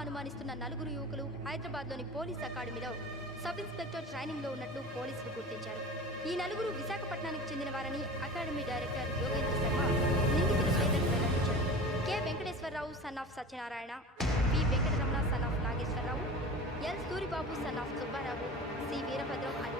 అనుమానిస్తున్న నలుగురు యువకులు హైదరాబాద్లోని పోలీస్ అకాడమీలో సబ్ ఇన్స్పెక్టర్ ట్రైనింగ్లో ఉన్నట్లు పోలీసులు గుర్తించారు. ఈ నలుగురు విశాఖపట్నానికి చెందిన వారని అకాడమీ డైరెక్టర్ యోగేంద్ర శర్మ నిందితుల పేర్లను వెల్లడించారు. K. Venkateswararao son of Satyanarayana P. Venkataramana son of Nageswararao L. Suribabu son of Subbarao C. Veerabhadram అని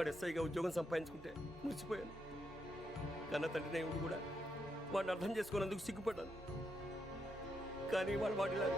వాడు ఎస్ఐగా ఉద్యోగం సంపాదించుకుంటే మురిసిపోయాను. కన్న తండ్రి ఉండి కూడా వాడిని అర్థం చేసుకున్నందుకు సిగ్గుపడ్డాను. కానీ వాళ్ళు వాడిలా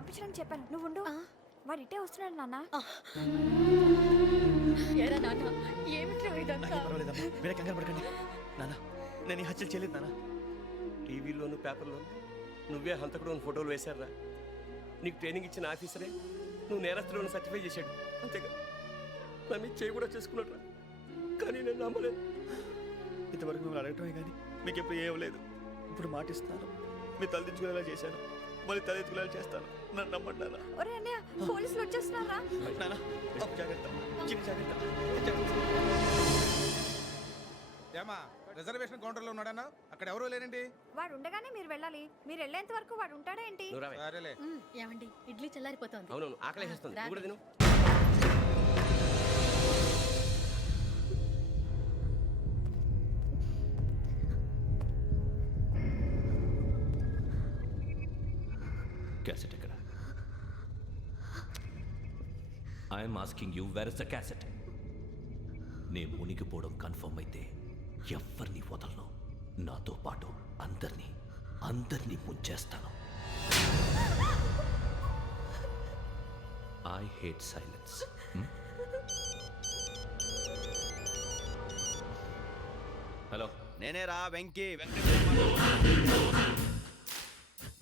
పంపించడానికి చెప్పాను. నువ్వు ఉండు ఆ? వాడు ఇట్టే వస్తున్నాడు నాన్న. ఏరా నాన్న ఏమిట్రా ఇదంతా? నాకేం పర్వాలేదమ్మా. మీరే కంగారు పడకండి. నాన్న నేను ఈ హత్యలు చేయలేదు నాన్న. టీవీలోను పేపర్లోను నువ్వే హంతకుడు అని ఫోటోలు వేశారా నీకు ట్రైనింగ్ ఇచ్చిన ఆఫీసరే నువ్వు నేరస్తులను సర్టిఫై చేశాడు. అంతేగా. నా మీద చేయి కూడా చేసుకున్నాడు కానీ నేను నమ్మలేదు. ఇంతవరకు మిమ్మల్ని అడగటమే కానీ మీకు ఎప్పుడు ఏం లేదు. ఇప్పుడు మాటిస్తాను మీ తలదించుకునేలా చేశాను. మళ్ళీ తలెత్తుకునేలా చేస్తాను. నన్ను నమ్మండి నాన్న ఒరే అన్నయ్య పోలీసులు వచ్చేస్తున్నారా? నాన్న జాగ్రత్త చిన్న జాగ్రత్త. జాగ్రత్త ఏమా రిజర్వేషన్ కౌంటర్లో ఉన్నాడన్నా? అక్కడ ఎవరూ లేనండి వాడు ఉండగానే మీరు వెళ్ళాలి. మీరు వెళ్ళేంత వరకు వాడు ఉంటాడా ఏంటి? నువ్వు రావే. సరేలే. ఏమండి ఇడ్లీ చల్లారిపోతోంది. అవునవును ఆకలేస్తుంది నువ్వు కూడా తిను క్యాసెట్ ఎక్కడ? I'm asking you where is the cassette నే మునిగిపోవడం కన్ఫర్మ్ అయితే ఎవరిని వదలను. నాతో పాటు అందరినీ అందరినీ ముంచేస్తాను. ఐ హేట్ సైలెన్స్ హలో నేనే రా Venky.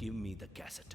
Give me the cassette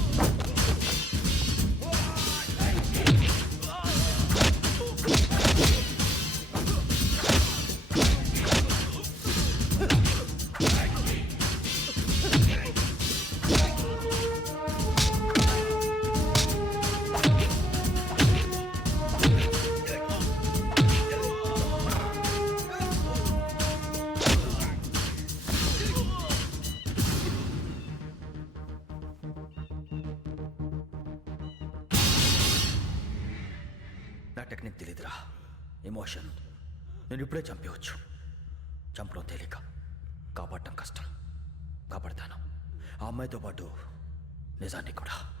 technique తెలియదురా ఎమోషన్ నేను ఇప్పుడే చంపేవచ్చు చంపడం తేలిక. కాపాడటం కష్టం. కాపాడతాను. ఆ అమ్మాయితో పాటు నిజాన్ని కూడా.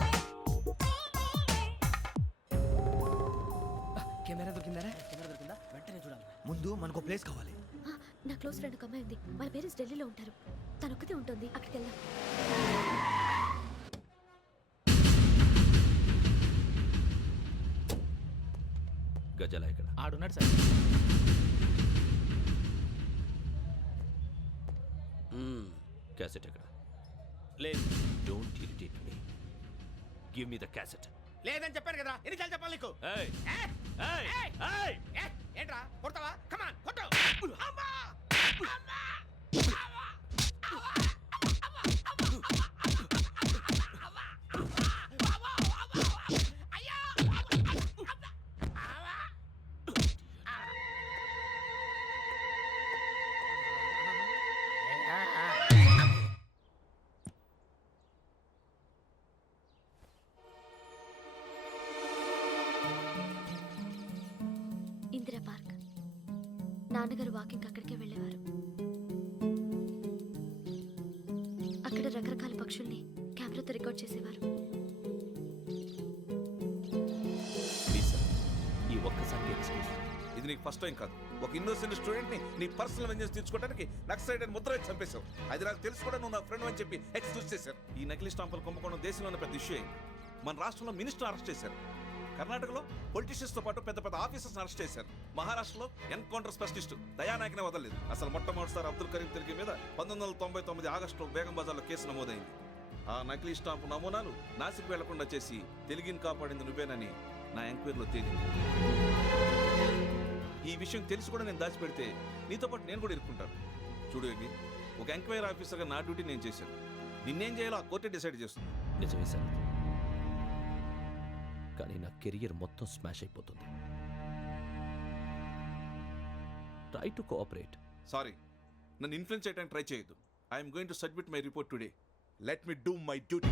కెమెరా దొరికిందా కెమెరా దొరికిందా వెంటనే చూడాలి. ముందు మనకు ప్లేస్ కావాలి. నా క్లోజ్ ఫ్రెండ్ ఒక అమ్మాయి ఉంది. వాళ్ళ పేరెంట్స్ ఢిల్లీలో ఉంటారు. తను ఒక్కతే ఉంటుంది. అక్కడికి వెళ్దాం. గజాల ఎక్కడ ఆడున్నాడు సార్. క్యాసెట్ ఎక్కడ? లేదు. Don't irritate me give me the cassette లేదని చెప్పాను కదా. ఎన్నిసార్లు చెప్పాలి నీకు? ఏయ్ ఏయ్, ఏయ్. ఏంట్రా? కొడతావా? కమాన్ కొట్టు. అమ్మా! అమ్మా! నీకు ఫస్ట్ టైం కాదు. ఒక ఇన్నోసెంట్ స్టూడెంట్ని నీ పర్సనల్ వెంజెన్స్ తీర్చుకోవడానికి నక్సలైట్ అని ముద్ర వేసి చంపేశావు. అది నాకు తెలుసు కూడా నువ్వు నా ఫ్రెండ్ అని చెప్పి ఎక్స్క్యూజ్ చేశారు. ఈ నకిలీ స్టాంపులు కుంభకోణం దేశంలో ఉన్న పెద్ద ఇష్యూ అయింది. మన రాష్ట్రంలో మినిస్టర్ అరెస్ట్ చేశారు. కర్ణాటకలో పొలిటీషియన్స్తో పాటు పెద్ద పెద్ద ఆఫీసర్స్ అరెస్ట్ చేశారు. మహారాష్ట్రలో ఎన్కౌంటర్ స్పెషలిస్ట్ దయానాయకనే వదలలేదు. అసలు మొట్టమొదటిసారి అబ్దుల్ కరీం తిరిగి మీద పంతొమ్మిది వందల తొంభై తొమ్మిది ఆగస్టులో బేగం బజార్లో కేసు నమోదైంది. ఆ నకిలీ స్టాంపు నమూనాలు నాసిక్ వెళ్ళకుండా చేసి తెలుగుని కాపాడింది నువ్వేనని నా ఎంక్వైరీలో తేలింది. ఈ విషయం తెలిసి కూడా నేను దాచిపెడితే నీతో పాటు నేను కూడా ఇరుక్కుంటాను. చూడు యోగి ఒక ఎంక్వైరీ ఆఫీసర్గా నా డ్యూటీ నేను చేశాను. నిన్నేం చేయాలో ఆ కోర్టే డిసైడ్ చేస్తుంది. నిజమే సార్ కానీ నా కెరియర్ మొత్తం స్మాష్ అయిపోతుంది. Try to cooperate. సారీ నన్ను ఇన్ఫ్లుయెన్స్ చేయడానికి ట్రై చేయొద్దు. I'm going to submit my report today. Let me do my duty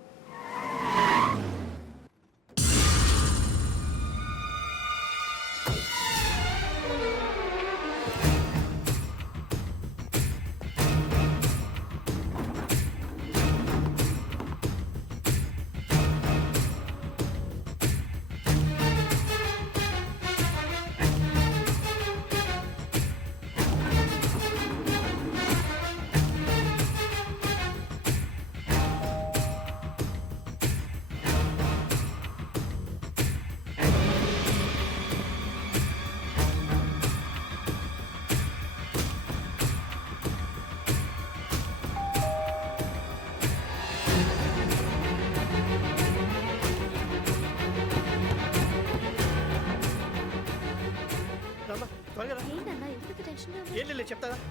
ఏం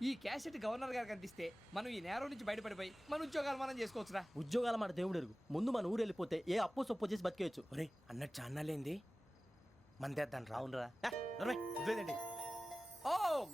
ఈ క్యాసెట్ గవర్నర్ గారికి అందిస్తే మనం ఈ నేరం నుంచి బయటపడిపోయి మన ఉద్యోగాలు మనం చేసుకోవచ్చురా. ఉద్యోగాల మాట దేవుడు ఎరుగు. ముందు మన ఊరు వెళ్ళిపోతే ఏ అప్పు సొప్పు చేసి బతికేయచ్చు? ఒరే అన్నట్టు చాన్నాలేంది? మందేద్దాం రా అవునరా వదిలేదండి ఓ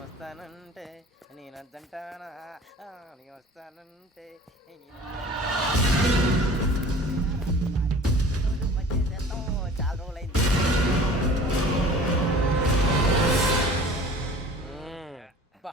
వస్తానంటే నేనంటానా వస్తానంటే చాలా రోజులైంది బా,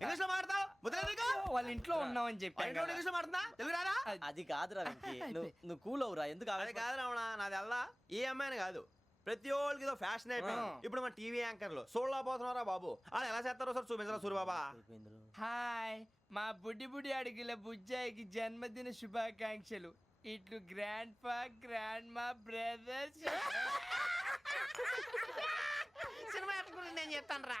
ఇంగ్లీష్లో ముద్ర వాళ్ళ ఇంట్లో ఉన్నామని చెప్పాను కదా. ఇంగ్లీష్లో మాడుతున్నా తెలుగు రారా అది కాదురా వెంకీ. నువ్వు నువ్వు కూల్ అవురా ఎందుకు అది ఆవేశపడ- కాదు రావణ నాది అల్లా. ఏ అమ్మాయిని కాదు. ప్రతి ఒక్కరికి ఇదో ఫ్యాషన్ అయిపోయింది. ఇప్పుడు మన టీవీ యాంకర్లు. సోళ్ళ పోతున్నారా బాబు. వాళ్ళు ఎలా చేస్తారో సార్ చూపించరా సూరిబాబా? హాయ్ మా బుడ్డి బుడి అడిగిల బుజ్జాయికి జన్మదిన శుభాకాంక్షలు. ఇట్లు గ్రాండ్ ఫా గ్రాండ్ మా బ్రదర్స్ సినిమా నేను చెప్తాను రా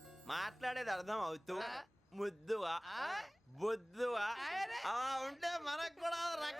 మాట్లాడేది అర్థం అవుతూ ముద్దువా. బొద్దువా. అలా ఉంటే మనకు కూడా రకం